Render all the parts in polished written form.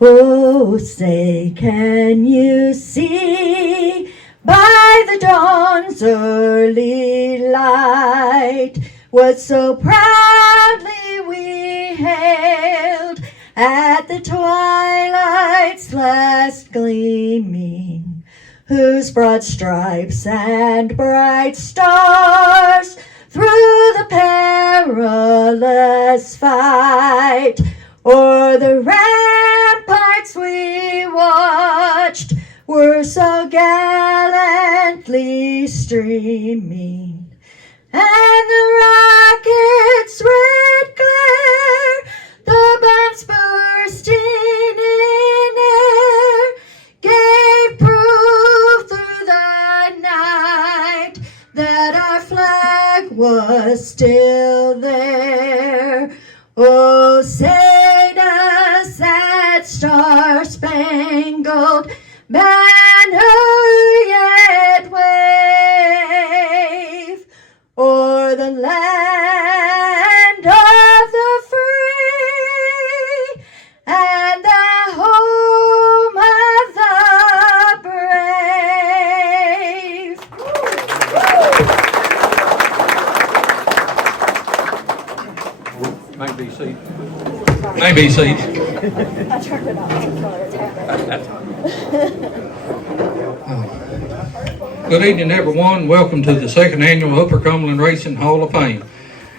Oh, say, can you see by the dawn's early light what so proudly we hailed at the twilight's last gleaming, whose broad stripes and bright stars through the perilous fight o'er the ramparts we watched were so gallantly streaming, and the rocket's red glare, the bombs bursting in air, gave proof through the night that our flag was still there. Oh, say does that star-spangled banner yet wave o'er the land of the free and the home of the brave? May be seated. May be seated. I turned it off. Good evening, everyone. Welcome to the second annual Upper Cumberland Racing Hall of Fame.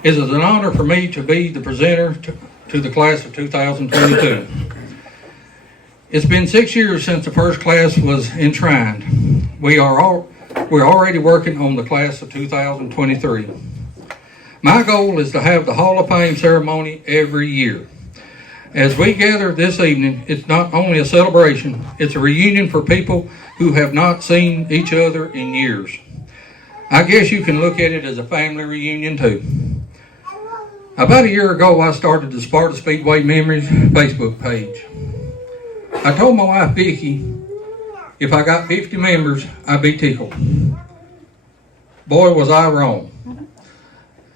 It is an honor for me to be the presenter to the class of 2022. It's been 6 years since the first class was enshrined. We're already working on the class of 2023. My goal is to have the Hall of Fame ceremony every year. As we gather this evening, it's not only a celebration, it's a reunion for people who have not seen each other in years. I guess you can look at it as a family reunion too. About a year ago, I started the Sparta Speedway Memories Facebook page. I told my wife, Vicki, if I got 50 members, I'd be tickled. Boy, was I wrong.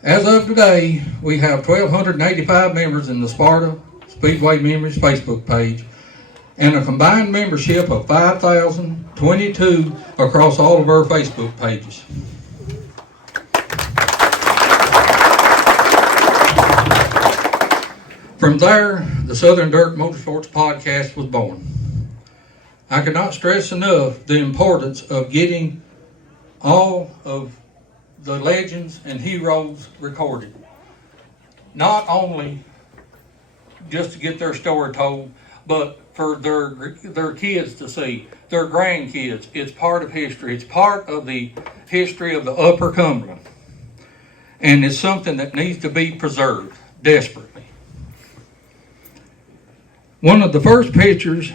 As of today, we have 1,285 members in the Sparta Speedway Memories Facebook page and a combined membership of 5,022 across all of our Facebook pages. From there, the Southern Dirt Motorsports podcast was born. I cannot stress enough the importance of getting all of the legends and heroes recorded. Not only just to get their story told, but for their kids to see, their grandkids. It's part of history. It's part of the history of the Upper Cumberland. And it's something that needs to be preserved desperately. One of the first pictures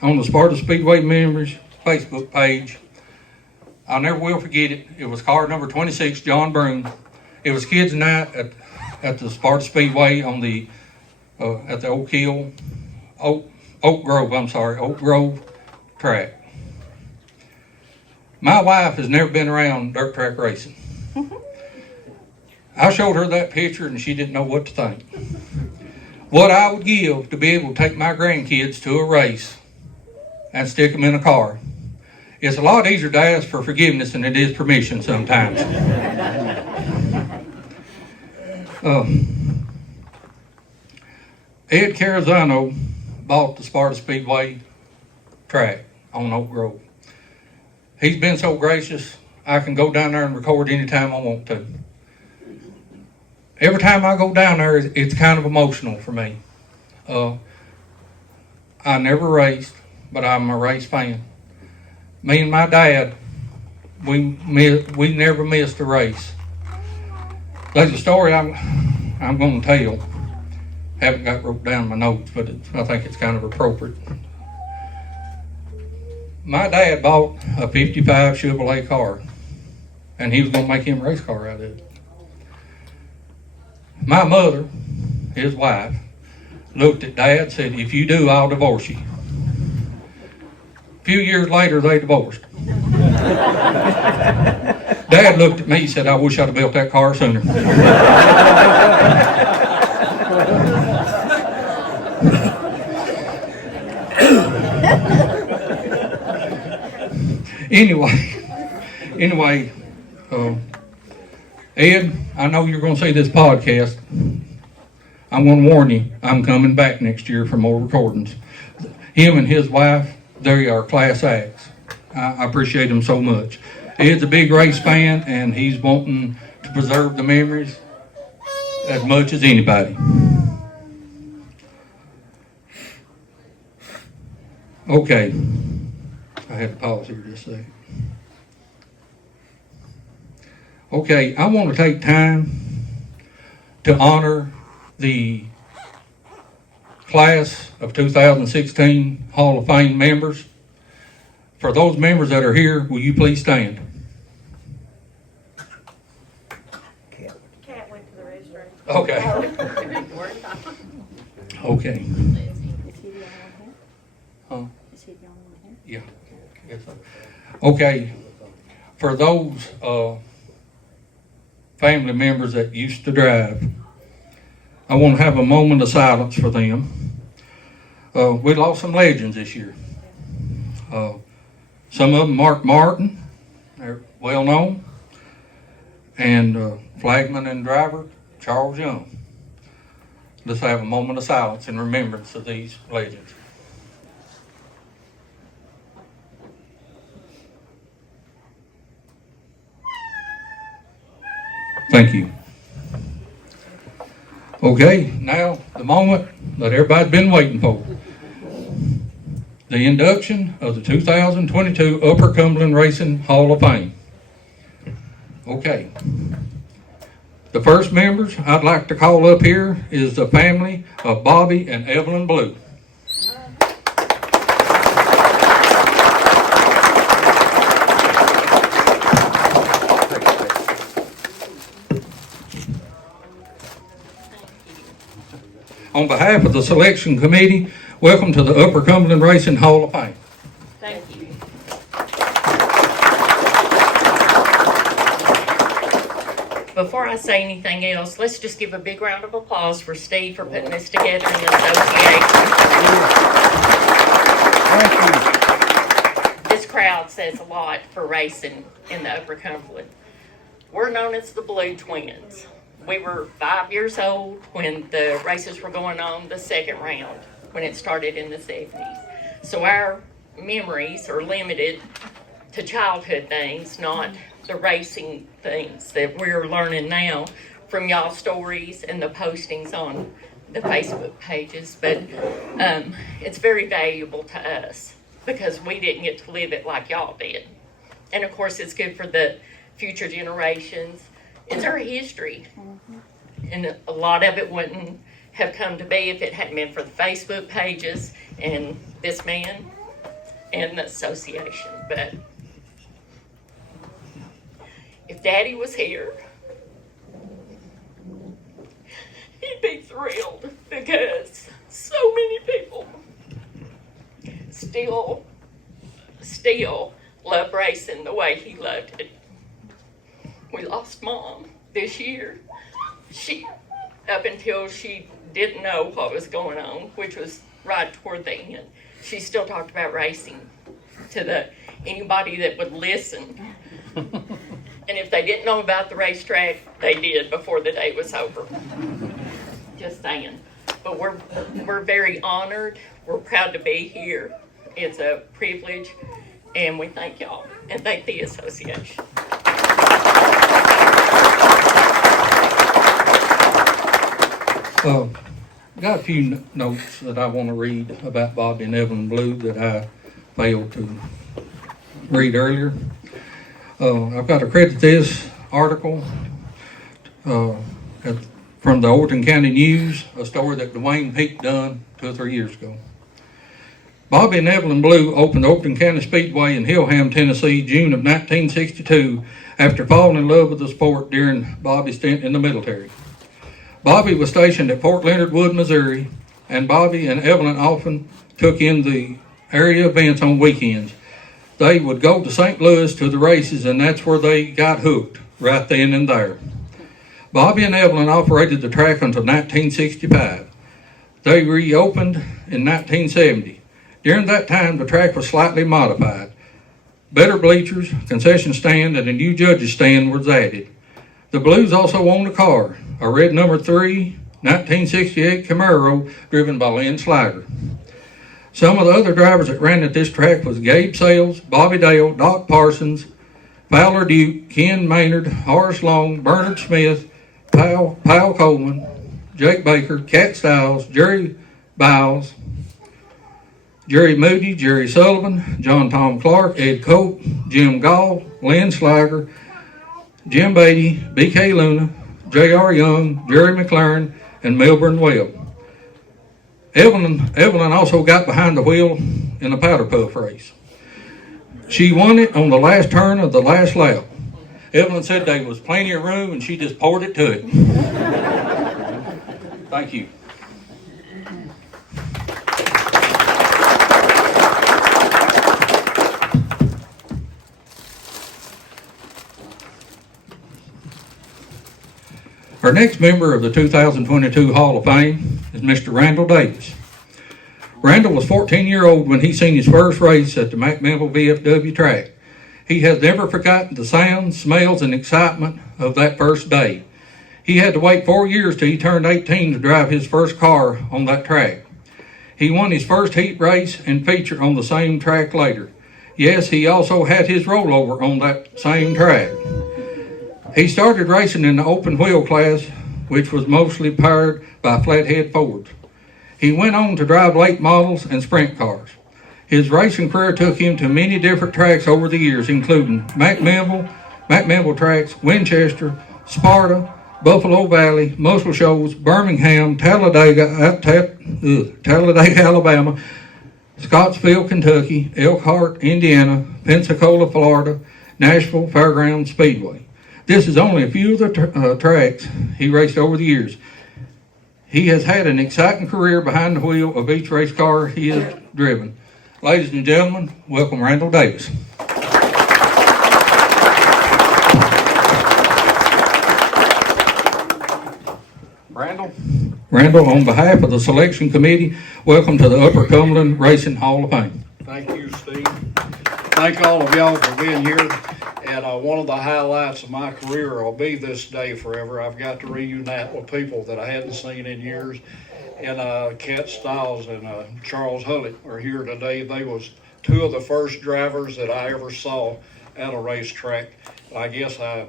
on the Sparta Speedway Memories Facebook page, I never will forget it. It was car number 26, John Broom. It was kids' night at the Sparta Speedway on the at the Oak Grove track. My wife has never been around dirt track racing. I showed her that picture and she didn't know what to think. What I would give to be able to take my grandkids to a race and stick them in a car. It's a lot easier to ask for forgiveness than it is permission sometimes. Ed Carazano bought the Sparta Speedway track on Oak Grove. He's been so gracious, I can go down there and record anytime I want to. Every time I go down there, it's kind of emotional for me. I never raced, but I'm a race fan. Me and my dad, we never missed a race. There's a story I'm going to tell. Haven't got wrote down in my notes, but I think it's kind of appropriate. My dad bought a 55 Chevrolet car, and he was going to make him a race car out of it. My mother, his wife, looked at Dad and said, "If you do, I'll divorce you." A few years later, they divorced. Dad looked at me and said, "I wish I'd have built that car sooner." Anyway, Ed, I know you're going to see this podcast. I'm going to warn you, I'm coming back next year for more recordings. Him and his wife, they are class acts. I appreciate them so much. Ed's a big race fan, and he's wanting to preserve the memories as much as anybody. Okay, I had to pause here just a second. Okay, I want to take time to honor the class of 2016 Hall of Fame members. For those members that are here, will you please stand? Cat went to the restroom. Okay. Okay. Is he the only one here? Huh? Is he the only one here? Yeah. Yes, sir. Okay. For those family members that used to drive, I want to have a moment of silence for them. We lost some legends this year. Some of them, Mark Martin, they're well known, and flagman and driver, Charles Young. Let's have a moment of silence in remembrance of these legends. Thank you. Okay, now the moment that everybody's been waiting for. The induction of the 2022 Upper Cumberland Racing Hall of Fame. Okay. The first members I'd like to call up here is the family of Bobby and Evelyn Blue. On behalf of the selection committee, welcome to the Upper Cumberland Racing Hall of Fame. Thank you. Before I say anything else, let's just give a big round of applause for Steve for putting this together in the association. This crowd says a lot for racing in the Upper Cumberland. We're known as the Blue Twins. We were 5 years old when the races were going on the second round, when it started in the 70s. So our memories are limited to childhood things, not the racing things that we're learning now from y'all stories and the postings on the Facebook pages. But it's very valuable to us because we didn't get to live it like y'all did. And of course, it's good for the future generations. It's our history. And a lot of it wouldn't have come to be if it hadn't been for the Facebook pages and this man and the association. But if Daddy was here, he'd be thrilled because so many people still love racing the way he loved it. We lost Mom this year. She, up until she didn't know what was going on, which was right toward the end, she still talked about racing to anybody that would listen. And if they didn't know about the racetrack, they did before the day was over. Just saying. But we're very honored. We're proud to be here. It's a privilege, and we thank y'all and thank the association. Got a few notes that I want to read about Bobby and Evelyn Blue that I failed to read earlier. I've got to credit this article from the Overton County News, a story that Dwayne Peake done 2 or 3 years ago. Bobby and Evelyn Blue opened Overton County Speedway in Hillham, Tennessee, June of 1962, after falling in love with the sport during Bobby's stint in the military. Bobby was stationed at Fort Leonard Wood, Missouri, and Bobby and Evelyn often took in the area events on weekends. They would go to St. Louis to the races, and that's where they got hooked, right then and there. Bobby and Evelyn operated the track until 1965. They reopened in 1970. During that time, the track was slightly modified. better bleachers, concession stand, and a new judges stand was added. The Blues also owned a car, a red number 3 1968 Camaro driven by Lynn, Sliger. Some of the other drivers that ran at this track was Gabe Sales, Bobby Dale, Doc Parsons, Fowler Duke, Ken Maynard, Horace Long, Bernard Smith, Powell Coleman, Jake Baker, Cat Stiles, Jerry Biles, Jerry Moody, Jerry Sullivan, John Tom Clark, Ed Cope, Jim Gall, Lynn Sliger, Jim Beatty, B.K. Luna, J.R. Young, Jerry McLaren, and Melbourne Webb. Evelyn also got behind the wheel in the powder puff race. She won it on the last turn of the last lap. Evelyn said there was plenty of room and she just poured it to it. Thank you. Our next member of the 2022 Hall of Fame is Mr. Randall Davis. Randall was 14-year-old when he seen his first race at the McMinnville VFW track. He has never forgotten the sounds, smells, and excitement of that first day. He had to wait 4 years till he turned 18 to drive his first car on that track. He won his first heat race and feature on the same track later. Yes, he also had his rollover on that same track. He started racing in the open wheel class, which was mostly powered by flathead Fords. He went on to drive late models and sprint cars. His racing career took him to many different tracks over the years, including McMinnville tracks, Winchester, Sparta, Buffalo Valley, Muscle Shoals, Birmingham, Talladega, Alabama, Scottsville, Kentucky, Elkhart, Indiana, Pensacola, Florida, Nashville Fairgrounds Speedway. This is only a few of the tracks he raced over the years. He has had an exciting career behind the wheel of each race car he has driven. Ladies and gentlemen, welcome Randall Davis. Randall, on behalf of the selection committee, welcome to the Upper Cumberland Racing Hall of Fame. Thank you, Steve. Thank all of y'all for being here. And one of the highlights of my career will be this day forever. I've got to reunite with people that I hadn't seen in years. And Cat Stiles and Charles Hullett are here today. They was two of the first drivers that I ever saw at a racetrack. I guess I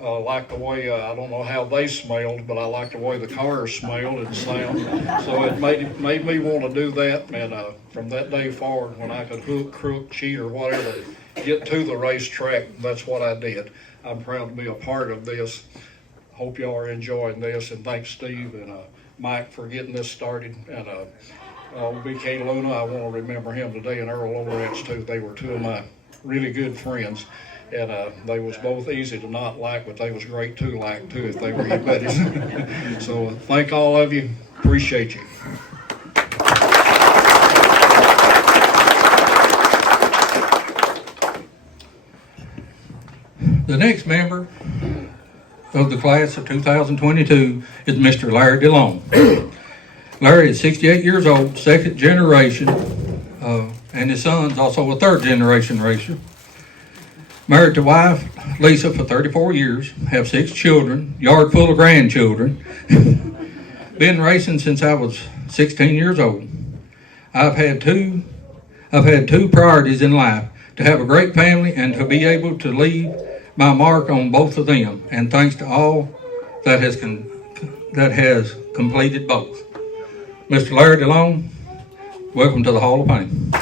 like the way, I don't know how they smelled, but I like the way the cars smelled and sound. So it made me want to do that. And from that day forward, when I could hook, crook, cheat, or whatever, get to the racetrack, that's what I did. I'm proud to be a part of this. Hope y'all are enjoying this, and thanks Steve and Mike for getting this started. And B.K. Luna, I want to remember him today, and Earl Lawrence too. They were two of my really good friends, and they was both easy to not like, but they was great to like too if they were your buddies. So thank all of you. Appreciate you. The next member of the class of 2022 is Mr. Larry DeLong. Larry is 68 years old, second generation, and his son's also a third generation racer. Married to wife Lisa for 34 years, have 6 children, yard full of grandchildren. Been racing since I was 16 years old. I've had two priorities in life: to have a great family and to be able to leave my mark on both of them, and thanks to all that has completed both. Mr. Larry DeLong, welcome to the Hall of Fame.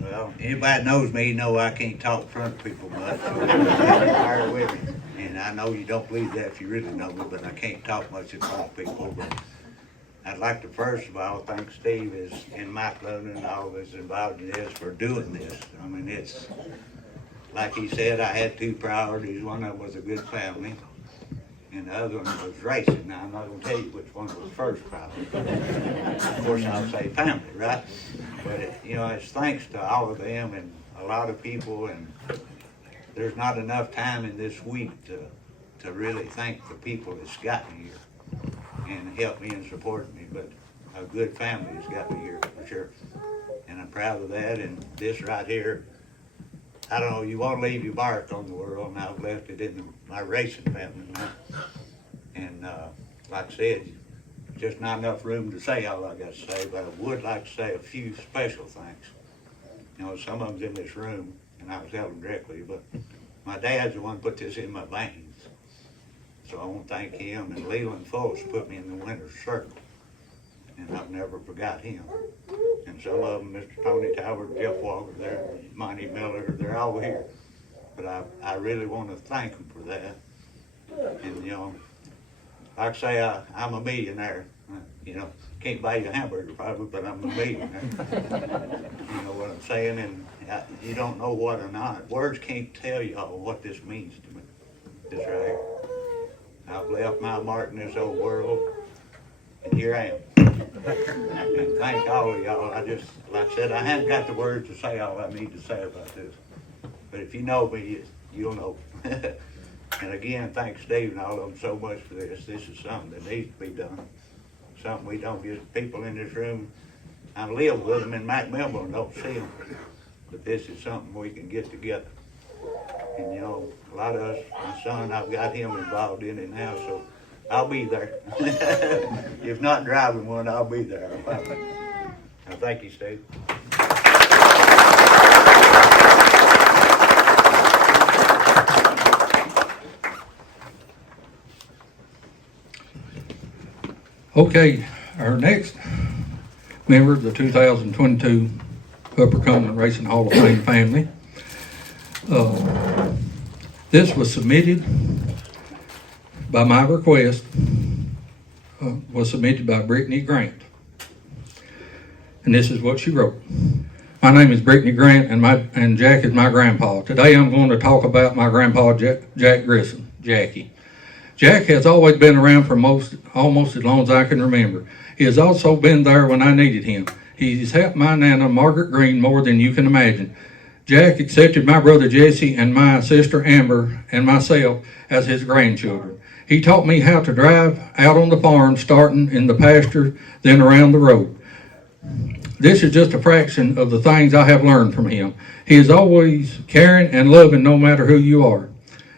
Well, anybody knows me know I can't talk in front of people much. So bear with me. And I know you don't believe that if you really know me, but I can't talk much in front of people. But I'd like to first of all thank Steve and Mike Luna and all that's involved in this for doing this. I mean, it's like he said, I had 2 priorities. One of them was a good family, and the other one was racing. Now, I'm not going to tell you which one was first priority. Of course, I'll say family, right? But, it's thanks to all of them and a lot of people and there's not enough time in this week to really thank the people that's got me here and helped me and supported me, but a good family has got me here for sure. And I'm proud of that, and this right here, I don't know, you want to leave your mark on the world, and I've left it in my racing family now. And like I said, just not enough room to say all I got to say, but I would like to say a few special thanks. You know, some of them's in this room, and I was telling them directly, but my dad's the one who put this in my veins. So I want to thank him, and Leland Fultz put me in the winner's circle, and I've never forgot him. And some of them, Mr. Tony Talbot, Jeff Walker, there, Monty Miller, they're all here. But I really want to thank them for that. And, you know, like I say, I'm a millionaire. You know, can't buy you a hamburger probably, but I'm a millionaire. You know what I'm saying? And you don't know what or not. Words can't tell y'all what this means to me, this right here. I've left my mark in this old world, and here I am. And thank all of y'all. I just, like I said, I haven't got the words to say all I need to say about this. But if you know me, you'll know. And again, thanks Steve and all of them so much for this. This is something that needs to be done. Something we don't get people in this room. I live with them in McMillan and don't see them. But this is something we can get together. And you know, a lot of us, my son, I've got him involved in it now, so I'll be there. If not driving one, I'll be there. Now, thank you, Steve. Okay, our next member of the 2022 Upper Cumberland Racing Hall of Fame family. This was submitted by my request, was submitted by Brittany Grant. And this is what she wrote. My name is Brittany Grant, and Jack is my grandpa. Today I'm going to talk about my grandpa, Jack Grissom, Jackie. Jack has always been around for almost as long as I can remember. He has also been there when I needed him. He's helped my Nana, Margaret Green, more than you can imagine. Jack accepted my brother Jesse and my sister Amber and myself as his grandchildren. He taught me how to drive out on the farm, starting in the pasture, then around the road. This is just a fraction of the things I have learned from him. He is always caring and loving no matter who you are.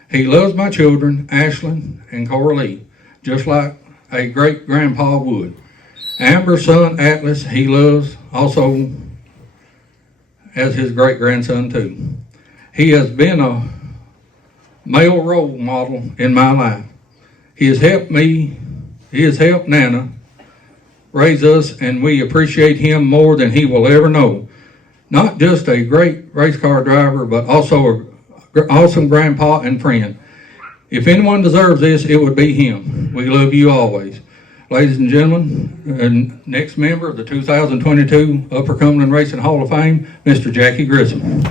He loves my children, Ashlyn and Coralie, just like a great grandpa would. Amber's son, Atlas, he loves also as his great grandson too. He has been a male role model in my life. He has helped Nana raise us, and we appreciate him more than he will ever know. Not just a great race car driver, but also an awesome grandpa and friend. If anyone deserves this, it would be him. We love you always. Ladies and gentlemen, next member of the 2022 Upper Cumberland Racing Hall of Fame, Mr. Jackie Grissom.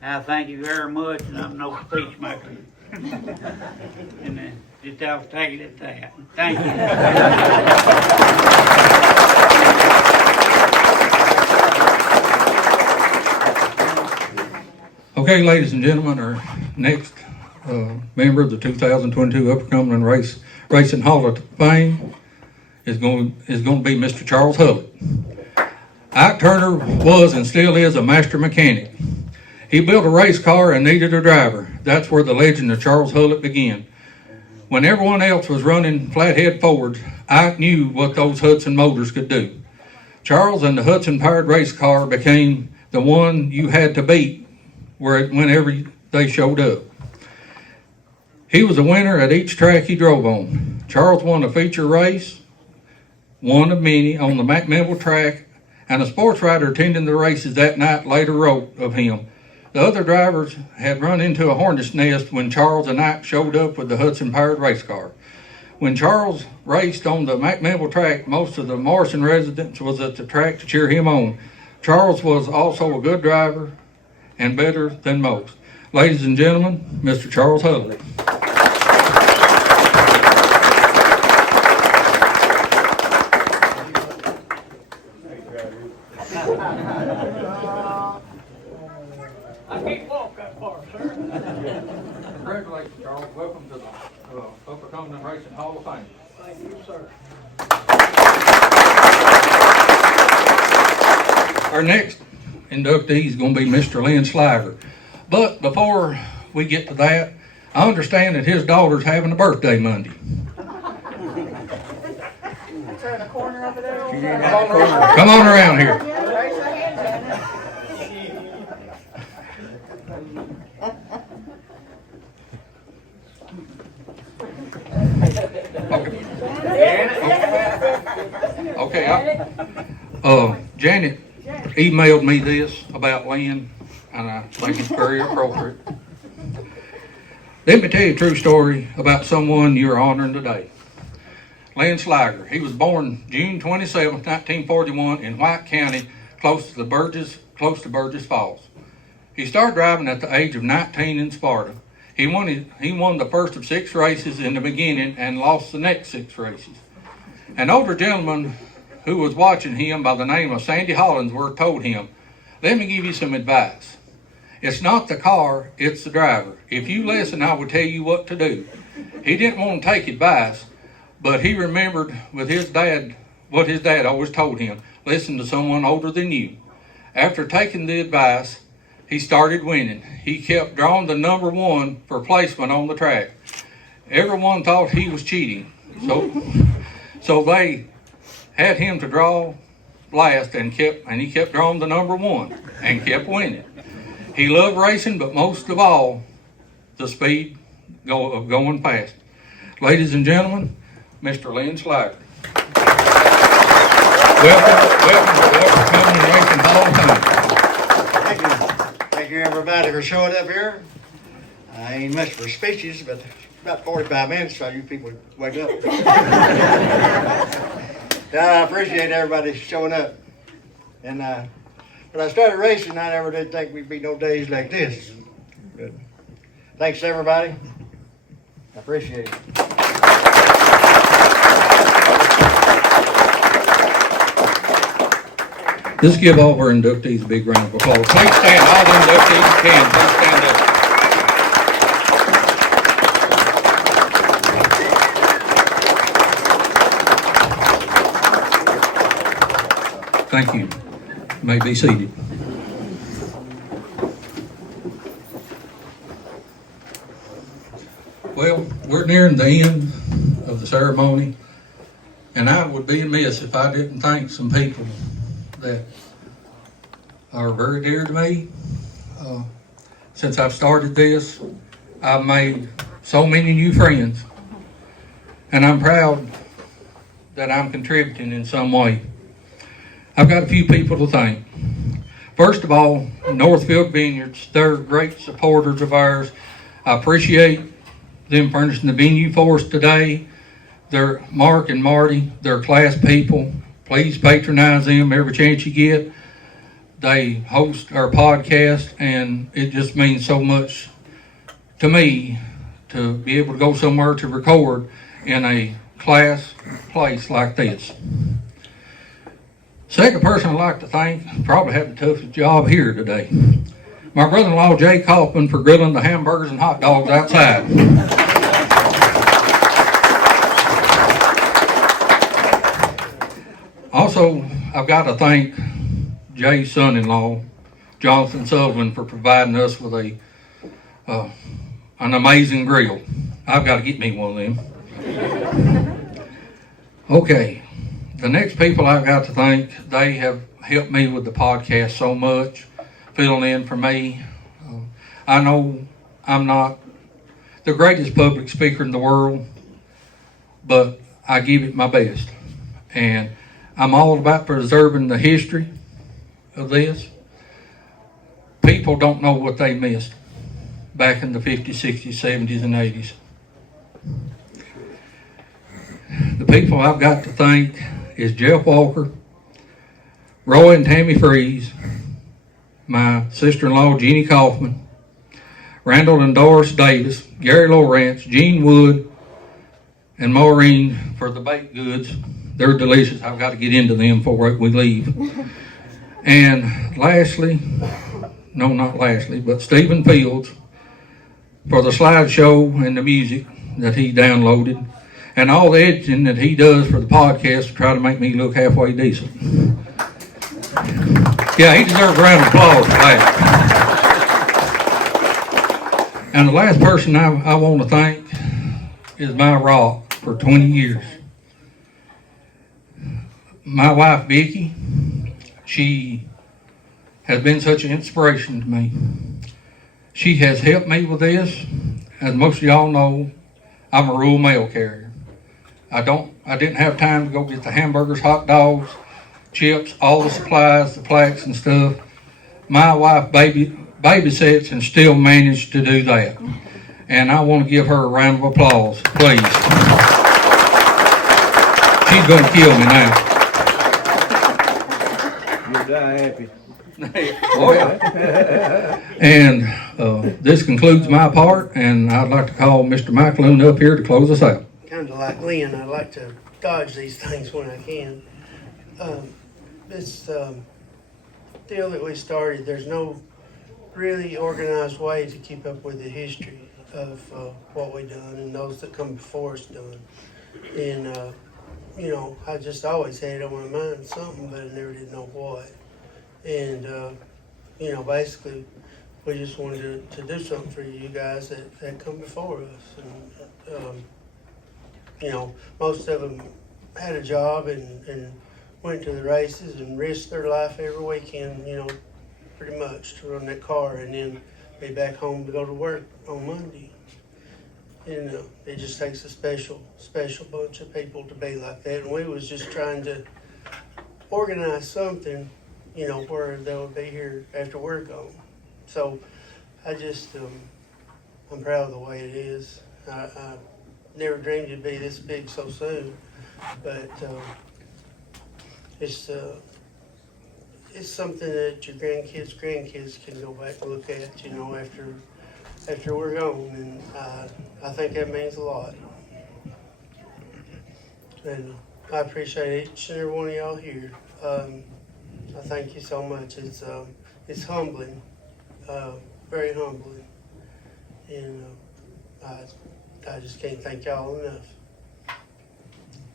I thank you very much, and I'm no speech maker. And just I'll take it at that. Thank you. Okay, ladies and gentlemen, our next member of the 2022 Upper Cumberland Racing Hall of Fame is going to be Mr. Charles Hullett. Ike Turner was and still is a master mechanic. He built a race car and needed a driver. That's where the legend of Charles Hullett began. When everyone else was running flathead forwards, Ike knew what those Hudson motors could do. Charles and the Hudson-powered race car became the one you had to beat whenever they showed up. He was a winner at each track he drove on. Charles won a feature race, one of many, on the McMinnville track, and a sports writer attending the races that night later wrote of him, "The other drivers had run into a hornet's nest when Charles and Ike showed up with the Hudson-powered race car. When Charles raced on the McMinnville track, most of the Morrison residents was at the track to cheer him on. Charles was also a good driver and better than most. Ladies and gentlemen, Mr. Charles Hullett. I can't walk that far, sir. Congratulations, Charles. Welcome to the Upper Cumberland Racing Hall of Fame. Thank you, sir. Our next inductee is going to be Mr. Lynn Sliger. But before we get to that, I understand that his daughter's having a birthday Monday. Turn the corner over there. Come on around here. Raise your hand, Janet. Okay, Janet emailed me this about Lynn, and I think it's very appropriate. Let me tell you a true story about someone you're honoring today. Lynn Sliger. He was born June 27, 1941 in White County, close to Burgess Falls. He started driving at the age of 19 in Sparta. He won the first of 6 races in the beginning and lost the next 6 races. An older gentleman who was watching him by the name of Sandy Hollingsworth told him, "Let me give you some advice. It's not the car, it's the driver. If you listen, I will tell you what to do." He didn't want to take advice, but he remembered with his dad what his dad always told him: listen to someone older than you. After taking the advice, he started winning. He kept drawing the number 1 for placement on the track. Everyone thought he was cheating, so they had him to draw last, and he kept drawing the number 1 and kept winning. He loved racing, but most of all, the speed of going fast. Ladies and gentlemen, Mr. Lynn Sliger. Welcome to the Upper Cumberland Racing Hall of Fame. Thank you. Thank you, everybody, for showing up here. I ain't much for speeches, but about 45 minutes so you people wake up. I appreciate everybody showing up. And when I started racing, I never did think we'd be no days like this. But thanks, everybody. I appreciate it. Let's give all of our inductees a big round of applause. Please stand. All the inductees can. Please stand up. Thank you. You may be seated. Well, we're nearing the end of the ceremony, and I would be amiss if I didn't thank some people that are very dear to me. Since I've started this, I've made so many new friends, and I'm proud that I'm contributing in some way. I've got a few people to thank. First of all, Northfield Vineyards. They're great supporters of ours. I appreciate them furnishing the venue for us today. They're Mark and Marty. They're class people. Please patronize them every chance you get. They host our podcast, and it just means so much to me to be able to go somewhere to record in a class place like this. Second person I'd like to thank, probably had the toughest job here today. My brother-in-law, Jay Kaufman, for grilling the hamburgers and hot dogs outside. Also, I've got to thank Jay's son-in-law, Jonathan Sullivan, for providing us with an amazing grill. I've got to get me one of them. Okay, the next people I've got to thank, they have helped me with the podcast so much, filling in for me. I know I'm not the greatest public speaker in the world, but I give it my best. And I'm all about preserving the history of this. People don't know what they missed back in the 50s, 60s, 70s, and 80s. The people I've got to thank is Jeff Walker, Roy and Tammy Freeze, my sister-in-law Jeannie Kaufman, Randall and Doris Davis, Gary Lawrence, Gene Wood, and Maureen for the baked goods. They're delicious. I've got to get into them before we leave. And lastly, no, not lastly, but Stephen Fields for the slideshow and the music that he downloaded, and all the editing that he does for the podcast to try to make me look halfway decent. Yeah, he deserves a round of applause for that. And the last person I want to thank is my rock for 20 years. My wife, Vicki, she has been such an inspiration to me. She has helped me with this. As most of y'all know, I'm a rural mail carrier. I didn't have time to go get the hamburgers, hot dogs, chips, all the supplies, the plaques and stuff. My wife babysits and still managed to do that. And I want to give her a round of applause, please. She's going to kill me now. You'll die happy. Oh, yeah. And this concludes my part, and I'd like to call Mr. McAloon up here to close us out. Kind of like Lynn, I like to dodge these things when I can. This deal that we started, there's no really organized way to keep up with the history of what we done and those that come before us done. And, you know, I just always had on my mind something, but I never did know what. And, you know, basically, we just wanted to do something for you guys that come before us. And, you know, most of them had a job and went to the races and risked their life every weekend, you know, pretty much to run that car and then be back home to go to work on Monday. And it just takes a special bunch of people to be like that. And we was just trying to organize something, you know, where they would be here after we're gone. So I just, I'm proud of the way it is. I never dreamed it'd be this big so soon, but it's something that your grandkids can go back and look at, you know, after we're gone, and I think that means a lot. And I appreciate each and every one of y'all here. I thank you so much. It's humbling, very humbling, and I just can't thank y'all enough.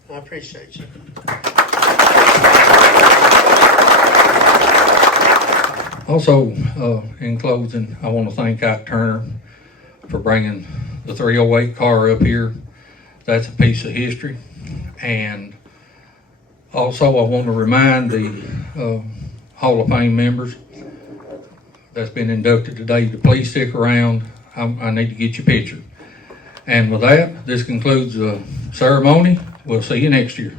I appreciate you. Also, in closing, I want to thank Ike Turner for bringing the 308 car up here. That's a piece of history. And also, I want to remind the Hall of Fame members that's been inducted today to please stick around. I need to get your picture. And with that, this concludes the ceremony. We'll see you next year.